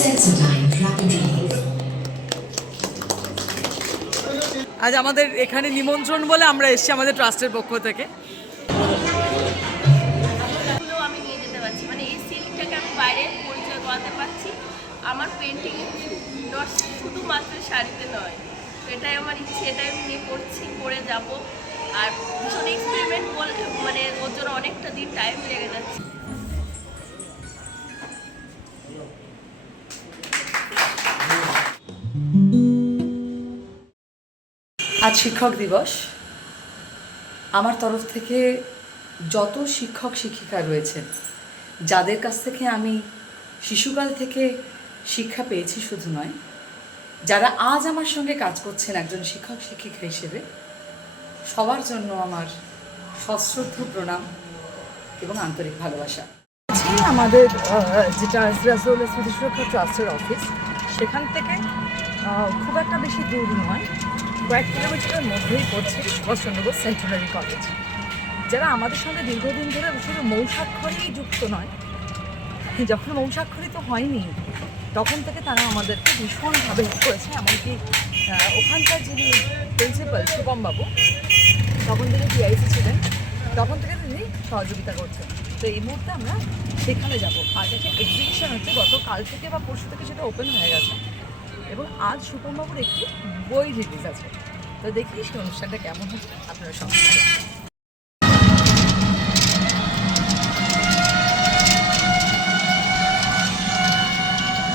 আজ আমাদের এখানে নিমন্ত্রণ বলে আমরা এসেছি আমাদের ট্রাস্টের পক্ষ থেকে। আমি নিয়ে যেতে পারছি, মানে এই সিল্কটাকে আমি বাইরে পরিচয় করাতে পারছি আমার পেন্টিং শুধুমাত্র শাড়িতে নয়। এটাই আমার ইচ্ছে, এটাই আমি নিয়ে করছি, করে যাব। আর ভীষণ এক্সপেরিমেন্ট মানে ওর জন্য অনেকটা দিন টাইম লেগে যাচ্ছে। আজ শিক্ষক দিবস। আমার তরফ থেকে যত শিক্ষক শিক্ষিকা রয়েছেন, যাদের কাছ থেকে আমি শিশুকাল থেকে শিক্ষা পেয়েছি শুধু নয়, যারা আজ আমার সঙ্গে কাজ করছেন একজন শিক্ষক শিক্ষিকা হিসেবে, সবার জন্য আমার সশ্রদ্ধ প্রণাম এবং আন্তরিক ভালোবাসা। আমাদের যেটা রাসূল স্মৃতি সুরক্ষা ট্রাস্টের অফিস, সেখান থেকে খুব একটা বেশি দূর নয়, কয়েক কিলোমিটারের মধ্যেই পড়ছে সুভাষচন্দ্র বোস সেন্টেনারি কলেজ। যারা আমাদের সঙ্গে দীর্ঘদিন ধরে শুধু মৌসাক্ষরেই যুক্ত নয়, যখন মৌসাক্ষরিত হয়নি তখন থেকে তারা আমাদেরকে ভীষণভাবে হেল্প করেছে। এমনকি ওখানকার যিনি প্রিন্সিপাল শুভমবাবু, তখন তিনি টিআইসি ছিলেন, তখন থেকে তিনি সহযোগিতা করছেন। তো এই মুহূর্তে আমরা সেখানে যাব। আজ একটা এক্সিবিশন হচ্ছে, গতকাল থেকে বা পরশু থেকে সেটা ওপেন হয়ে গেছে, এবং আজ শুভমবাবুর একটি বই রিলিজ আছে। তো দেখি সেই অনুষ্ঠানটা কেমন হচ্ছে, আপনারা সবাই।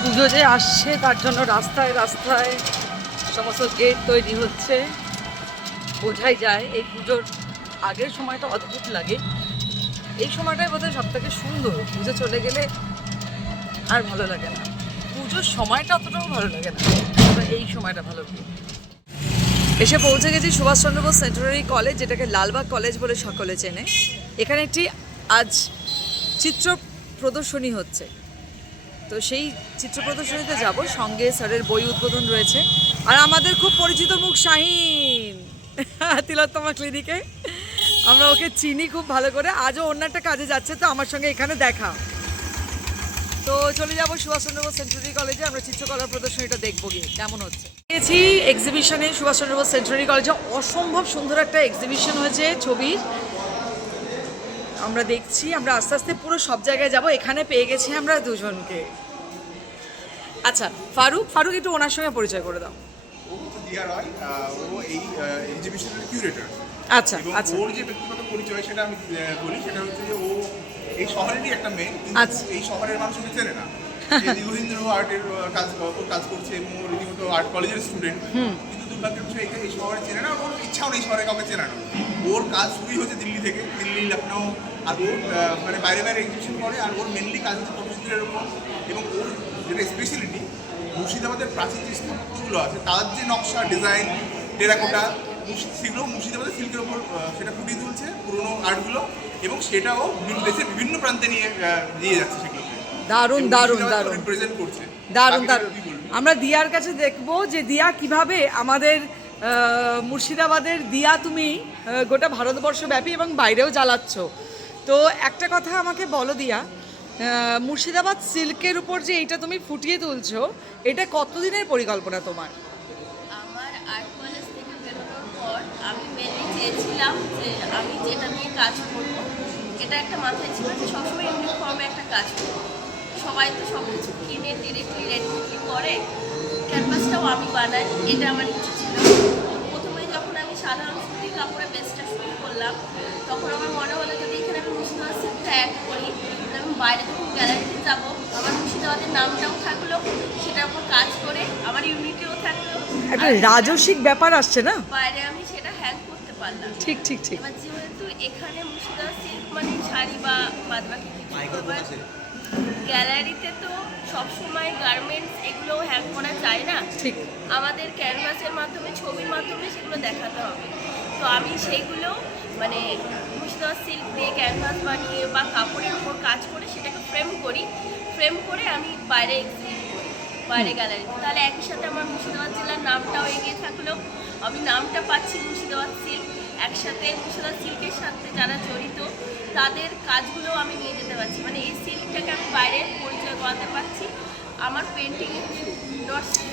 পুজো যে আসছে তার জন্য রাস্তায় রাস্তায় সমস্ত গেট তৈরি হচ্ছে। বোঝাই যায় এই পুজোর আগের সময়টা অদ্ভুত লাগে, এই সময়টাই বোধহয় সব থেকে সুন্দর। পুজো চলে গেলে আর ভালো লাগে না, পুজোর সময়টা অতটাও ভালো লাগে না, এই সময়টা ভালো লাগে। এসে পৌঁছে গেছি সুভাষচন্দ্র বোস সেন্টেনারি কলেজ, যেটাকে লালবাগ কলেজ বলে সকলে চেনে। এখানে একটি আজ চিত্র প্রদর্শনী হচ্ছে, তো সেই চিত্র প্রদর্শনীতে যাব। সঙ্গে স্যারের বই উদ্বোধন রয়েছে, আর আমাদের খুব পরিচিত মুখ শাহিন তিলোত্তমা ক্লিনিকে, আমরা ওকে চিনি খুব ভালো করে। আজও অন্য একটা কাজে যাচ্ছে, তো আমার সঙ্গে এখানে দেখা। তো চলে যাবো সুভাষচন্দ্র বোস সেন্টেনারি কলেজে, আমরা চিত্রকলার প্রদর্শনীটা দেখবো গিয়ে কেমন হচ্ছে। গেছি এক্সিবিশনে সুভাষচন্দ্র বোস সেন্টেনারি কলেজে, অসম্ভব সুন্দর একটা এক্সিবিশন হয়েছে ছবির। আমরা দেখছি, আমরা আস্তে আস্তে পুরো সব জায়গায় যাব। এখানে পেয়ে গেছি আমরা দুজনকে। আচ্ছা, ফারুক একটু ওনার সঙ্গে পরিচয় করে দাও। ও দিয়া রয়, ও এই এক্সিবিশনের কিউরেটর। আচ্ছা আচ্ছা, ওর যে ব্যক্তিগত পরিচয় সেটা আমি বলি, সেটা হচ্ছে যে ও এই শহরেরই একটা মেয়ে, কিন্তু এই শহরের মানুষকে চেনে না। দীর্ঘদিন ধরে আর্টের কাজ করছে এবং ও রীতিমতো আর্ট কলেজের স্টুডেন্ট, কিন্তু দুর্ভাগ্যের বিষয় এই শহরে চেনে না, ওর ইচ্ছাও নেই শহরে কাউকে চেনানো। ওর কাজ শুরুই হচ্ছে দিল্লি থেকে, দিল্লি, লখনৌ, আর ওর মানে বাইরে বাইরে এক্সিবিশন করে। আর ওর মেনলি কাজ হচ্ছে প্রফেসরের ওপর, এবং ওর যেটা স্পেশালিটি মুর্শিদাবাদের প্রাচীন যে স্থাপত্যগুলো আছে তার যে নকশা, ডিজাইন, টেরাকোটা, সেগুলো মুর্শিদাবাদের সিল্কের ওপর সেটা ফুটিয়ে তুলছে পুরোনো আর্টগুলো, এবং সেটাও দেশের বিভিন্ন প্রান্তে নিয়ে যাচ্ছে সেগুলোকে। দারুণ দারুণ দারুণ রিপ্রেজেন্ট করছে। দারুণ দারুণ। আমরা দিয়ার কাছে দেখবো যে দিয়া কিভাবে আমাদের মুর্শিদাবাদের দিয়া তুমি গোটা ভারতবর্ষব্যাপী এবং বাইরেও জ্বালাচ্ছ। তো একটা কথা আমাকে বলো দিয়া, মুর্শিদাবাদ সিল্কের উপর যে এইটা তুমি ফুটিয়ে তুলছো, এটা কতদিনের পরিকল্পনা তোমার? আমার আর্ট কলেজ থেকে বেরোনোর পর আমি মেনলি চেয়েছিলাম যে আমি যেটা নিয়ে কাজ করবো, এটা একটা মাথায় ছিল যে সবসময় ইউনিফর্মে একটা কাজ করবো। সবাই তো সব কিছু কিনে ডিরেক্টলি রেডি করে, ক্যানভাসটাও আমি বানাই, এটা আমার ইচ্ছে ছিল। প্রথমে যখন আমি সাধারণ সুতির কাপড়ে বেসটা শুরু করলাম, তখন আমার মনে হলো যদি এখানে আমি মুর্শিদাবাদ সিল্কটা অ্যাড করি, আমি বাইরে যখন গ্যালারিতে যাবো, আমার মুর্শিদাবাদের নামটাও থাকলো, সেটার উপর কাজ করে আমার ইউনিটিও থাকলো, একটা রাজস্বিক ব্যাপার আসছে না, বাইরে আমি সেটা হ্যাং করতে পারলাম। ঠিক ঠিক ঠিক। এবার যেহেতু এখানে মুর্শিদাবাদ সিল্ক মানে শাড়ি বা বাদবাকি গ্যালারিতে তো সবসময় গার্মেন্টস এগুলো হ্যাং করা যায় না, ঠিক, আমাদের ক্যানভাসের মাধ্যমে, ছবির মাধ্যমে সেগুলো দেখাতে হবে। তো আমি সেইগুলো মানে মুর্শিদাবাদ সিল্ক দিয়ে ক্যানভাস বানিয়ে বা কাপড়ের উপর কাজ করে সেটাকে ফ্রেম করে আমি বাইরে এক্সিবিট করি, বাইরে গ্যালারিতে। তাহলে একই সাথে আমার মুর্শিদাবাদ জেলার নামটাও এগিয়ে থাকলো, আমি নামটা পাচ্ছি মুর্শিদাবাদ সিল্ক, একসাথে মুর্শিদাবাদ সিল্কের সাথে যারা জড়িত তাদের কাজগুলো আমি নিয়ে যেতে পারছি, মানে এই সিল্কটাকে আমি বাইরে পরিচয় করাতে পারছি আমার পেন্টিংয়ে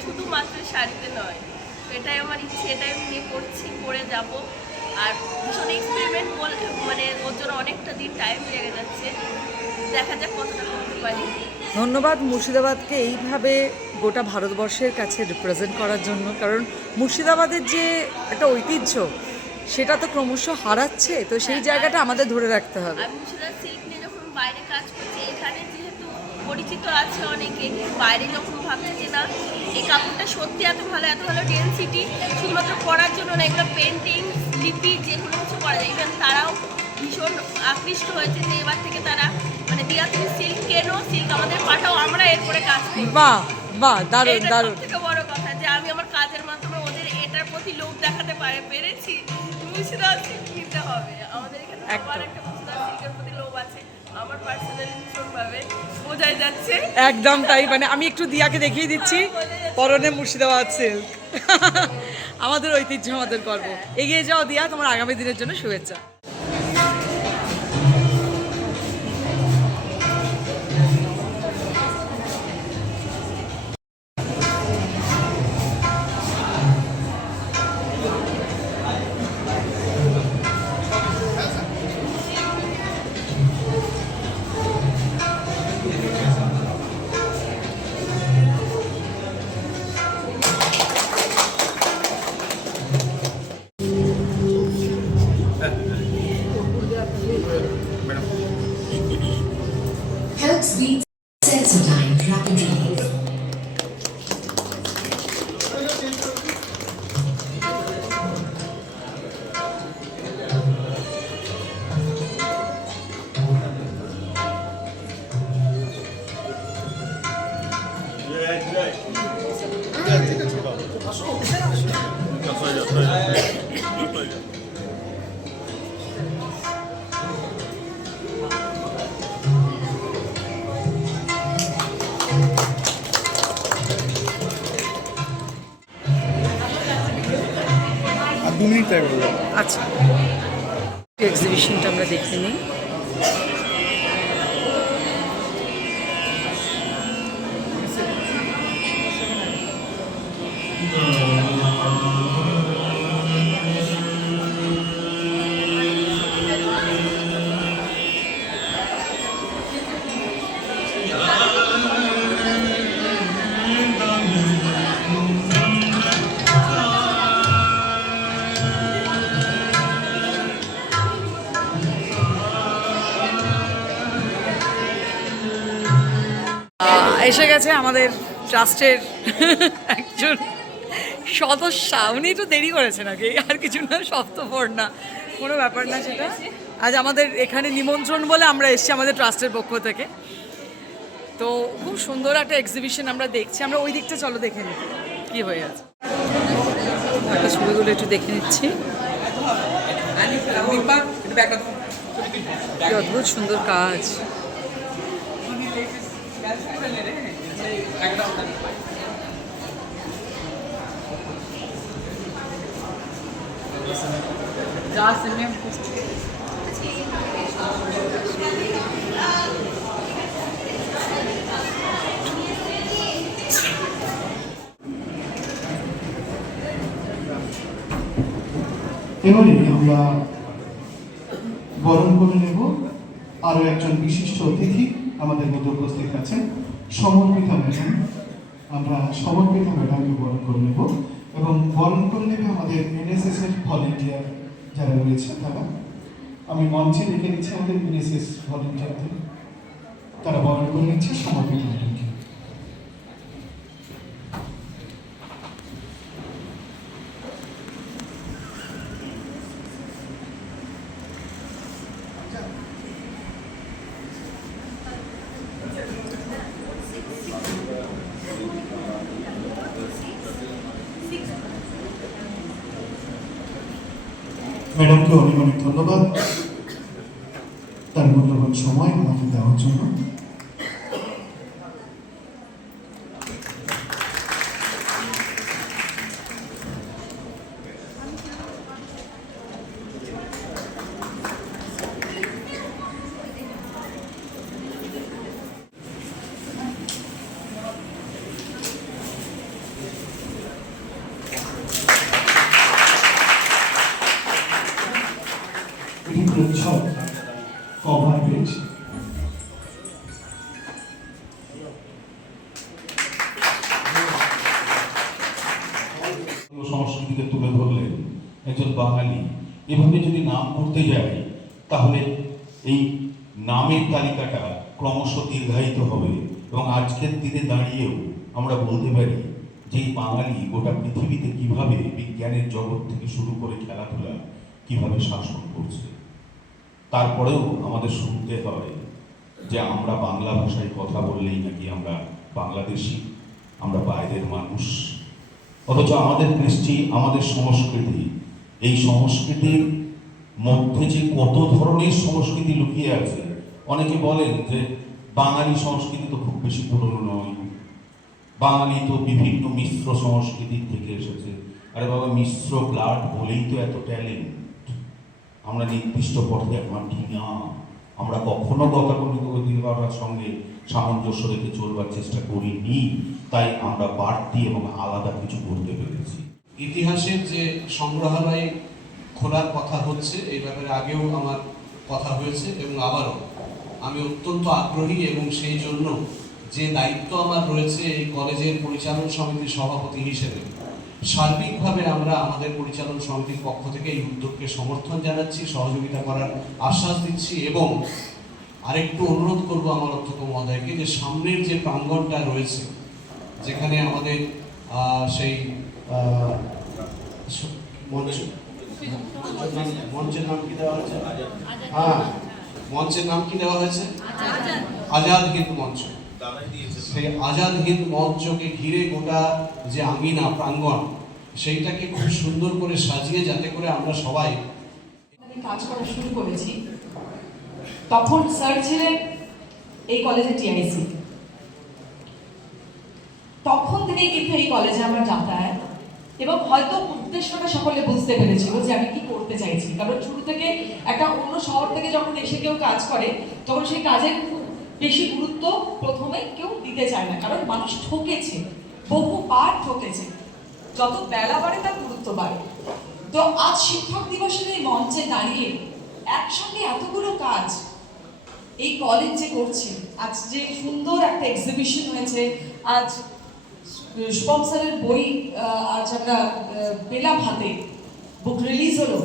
শুধুমাত্র শাড়িতে নয়। তো এটাই আমার ইচ্ছে, এটাই আমি নিয়ে করছি, করে যাব। আর ভীষণ এক্সপেরিমেন্ট মানে ওর জন্য অনেকটা দিন টাইম লেগে যাচ্ছে, দেখা যাক কতটা করতে পারি। ধন্যবাদ মুর্শিদাবাদকে এইভাবে গোটা ভারতবর্ষের কাছে রিপ্রেজেন্ট করার জন্য, কারণ মুর্শিদাবাদের যে একটা ঐতিহ্য সেটা তো ক্রমশ হারাচ্ছে, তো সেই জায়গাটা আমাদের ধরে রাখতে হবে। আমি মুর্শিদাবাদ সিল্ক নিয়ে যখন বাইরে কাজ করছি, এখানে যেহেতু পরিচিত আছে অনেকে, বাইরে যখন ভাবছে যে না এই কাপড়টা সত্যি এত ভালো ডেনসিটি, শুধুমাত্র পরার জন্য না, এগুলো পেন্টিং লিপি যেগুলো কিছু করা যায়, ইভেন তারাও ভীষণ আকৃষ্ট হয়েছে যে এবার থেকে তারা মানে দিয়া তুমি সিল্ক কেনো, সিল্ক আমাদের পাঠাও, আমরা এরপরে কাজ করি। বাহ বাহ, দারুণ এটা দারুণ। সবথেকে বড় কথা যে আমি আমার কাজের মাধ্যমে ওদের এটার প্রতি লোভ দেখাতে পেরেছি। মুর্শিদাবাদ সিল্ক নিতে হবে, আমাদের এখানে সবার একটা মুর্শিদাবাদ সিল্কের প্রতি লোভ আছে। আমার পার্সোনালি ভীষণভাবে বোঝাই যাচ্ছে। একদম তাই, মানে আমি একটু দিয়াকে দেখিয়ে দিচ্ছি পরনে মুর্শিদাবাদ সিল্ক। আমাদের ঐতিহ্য, আমাদের গর্ব। এগিয়ে যাও দিয়া, তোমার আগামী দিনের জন্য শুভেচ্ছা। Help speed Sensodyne rapidly. আর 2 মিনিট টাইম হলো। আচ্ছা, এক্সিবিশনটা আমরা দেখে নিই। এসে গেছে আমাদের ট্রাস্টের একজন সদস্যা, উনি একটু দেরি করেছেন আগে, আর কিছু না, সপ্তপর না, কোনো ব্যাপার না সেটা। আজ আমাদের এখানে নিমন্ত্রণ বলে আমরা এসেছি আমাদের ট্রাস্টের পক্ষ থেকে। তো খুব সুন্দর একটা এক্সিবিশন আমরা দেখছি, আমরা ওই দিকটা চলো দেখে নিই কী হয়ে আছে। একটা ছবিগুলো একটু দেখে নিচ্ছি, কি অদ্ভুত সুন্দর কাজ। এবারে আমরা বরণ করে নেব আরো একজন বিশিষ্ট অতিথি আমাদের মধ্যে উপস্থিত আছেন, সমর্পিতা ম্যাডাম। আমরা সমর্পিতা ম্যাডামকে বরণ করে নেব এবং বরণ করে নেবে আমাদের এনএসএস এর ভলেন্টিয়ার যারা রয়েছে তারা। আমি মঞ্চে ডেকে নিচ্ছি আমাদের এনএসএস ভলেন্টিয়ারদের, তারা বরণ করে নিচ্ছে সমর্পিতা ম্যাডামকে। ম্যাডামকে অনেক অনেক ধন্যবাদ তার মূল্যবান সময় আমাকে দেওয়ার জন্য। সংস্কৃতিকে তুলে ধরলেন, একজন বাঙালি। এভাবে যদি নাম করতে যাই তাহলে এই নামের তালিকাটা ক্রমশ দীর্ঘায়িত হবে, এবং আজকের দিনে দাঁড়িয়েও আমরা বলতে পারি যে এই বাঙালি গোটা পৃথিবীতে কিভাবে বিজ্ঞানের জগৎ থেকে শুরু করে খেলাধুলা কিভাবে শাসন করছে। তারপরেও আমাদের শুনতে হয় যে আমরা বাংলা ভাষায় কথা বললেই নাকি আমরা বাংলাদেশি, আমরা বাইরের মানুষ। অথচ আমাদের কৃষ্টি, আমাদের সংস্কৃতি, এই সংস্কৃতির মধ্যে যে কত ধরনের সংস্কৃতি লুকিয়ে আছে। অনেকে বলেন যে বাঙালি সংস্কৃতি তো খুব বেশি পুরনো নয়, বাঙালি তো বিভিন্ন মিশ্র সংস্কৃতির থেকে এসেছে। আরে বাবা, মিশ্র ব্লাড বলেই তো এত ট্যালেন্ট। আমরা নির্দিষ্ট পথে মাটি না, আমরা কখনো গতানুগতিক অধিকারের সঙ্গে সামঞ্জস্য রেখে চলবার চেষ্টা করিনি, তাই আমরা বাড়তি এবং আলাদা কিছু করতে পেরেছি। ইতিহাসের যে সংগ্রহালয় খোলার কথা হচ্ছে, এই ব্যাপারে আগেও আমার কথা হয়েছে এবং আবারও আমি অত্যন্ত আগ্রহী, এবং সেই জন্য যে দায়িত্ব আমার রয়েছে এই কলেজের পরিচালন সমিতির সভাপতি হিসেবে, সার্বিকভাবে আমরা আমাদের পরিচালন সমিতির পক্ষ থেকে এই উদ্যোগকে সমর্থন জানাচ্ছি, সহযোগিতা করার আশ্বাস দিচ্ছি। এবং আরেকটু অনুরোধ করব আমার অধ্যক্ষ মহোদয়কে যে সামনের যে প্রাঙ্গণটা রয়েছে, যেখানে আমাদের সেই মঞ্চের নাম কি দেওয়া হয়েছে? হ্যাঁ, মঞ্চের নাম কি দেওয়া হয়েছে? আজাদ হিন্দ মঞ্চ। সেই আজাদ হিন্দ মঞ্চকে ঘিরে গোটা যে আঙিনা প্রাঙ্গণ, সেইটাকে খুব সুন্দর করে সাজিয়ে, যাতে করে আমরা সবাই কাজ করা শুরু করেছি। তখন স্যার ছিলেন এই কলেজের টিআইসি। তখন থেকেই কিন্তু এই কলেজে আমার যাতায়াত, এবং হয়তো উদ্দেশ্যটা সকলে বুঝতে পেরেছিল যে আমি কি করতে চাইছি। কারণ শুরু থেকে একটা অন্য শহর থেকে যখন এসে কেউ কাজ করে, তখন সেই কাজের খুব বেশি গুরুত্ব প্রথমে কেউ দিতে চায় না, কারণ মানুষ ঠকেছে, বহুবার ঠকেছে। যত বেলা বাড়ে তার গুরুত্ব বাড়ে। তো আজ শিক্ষক দিবসের এই মঞ্চে দাঁড়িয়ে একসঙ্গে এতগুলো কাজ এই কলেজ যে করছে, আজ যে সুন্দর একটা এক্সিবিশন হয়েছে, আজ শুভম স্যারের বই আজ আমরা পেলাম হাতে, বুক রিলিজ হলো,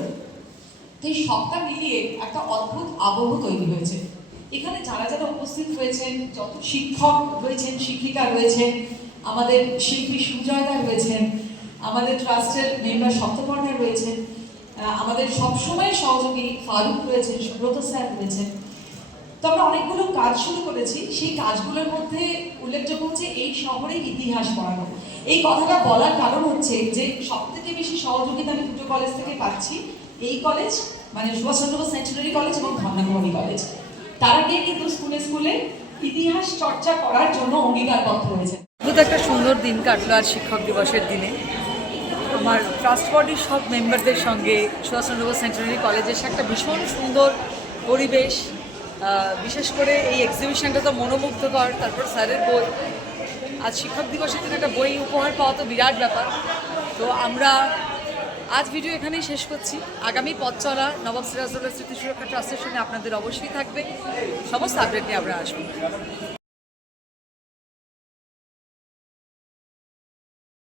তো এই সবটা মিলিয়ে একটা অদ্ভুত আবহ তৈরি হয়েছে। এখানে যারা যারা উপস্থিত হয়েছেন, যত শিক্ষক রয়েছেন, শিক্ষিকা রয়েছেন, আমাদের শিল্পী সুজয়দা রয়েছেন, আমাদের ট্রাস্টের মেম্বার সপ্তপর্ণা রয়েছেন, আমাদের সবসময় সহযোগী ফারুক রয়েছেন, সুব্রত স্যার রয়েছেন। তো আমরা অনেকগুলো কাজ শুরু করেছি। সেই কাজগুলোর মধ্যে উল্লেখযোগ্য হচ্ছে এই শহরের ইতিহাস পড়ানো। এই কথাটা বলার কারণ হচ্ছে যে সবথেকে বেশি সহযোগিতা আমি দুটো কলেজ থেকে পাচ্ছি। এই কলেজ মানে সুভাষচন্দ্র বোস সেন্টিনারি কলেজ এবং ধন্যকুমারী কলেজ। তারা গিয়ে কিন্তু স্কুলে স্কুলে ইতিহাস চর্চা করার জন্য অঙ্গীকারবদ্ধ হয়েছে। খুব একটা সুন্দর দিন কাটলো আর শিক্ষক দিবসের দিনে। আমার ট্রাস্ট বডির সব মেম্বারদের সঙ্গে সুভাষচন্দ্র বোস সেন্টিনারি কলেজে একটা ভীষণ সুন্দর পরিবেশ, বিশেষ করে এই এক্সিবিশনটা তো মনোমুগ্ধকর। তারপর স্যারের বই, আজ শিক্ষক দিবসের দিন একটা বই উপহার পাওয়া তো বিরাট ব্যাপার। তো আমরা আজ ভিডিও এখানেই শেষ করছি। আগামী পথ চলা নবাব সিরাজউদ্দৌলা স্মৃতি সুরক্ষা ট্রাস্টের সঙ্গে আপনাদের অবশ্যই থাকবে। সমস্ত আপডেট নিয়ে আমরা আসবো।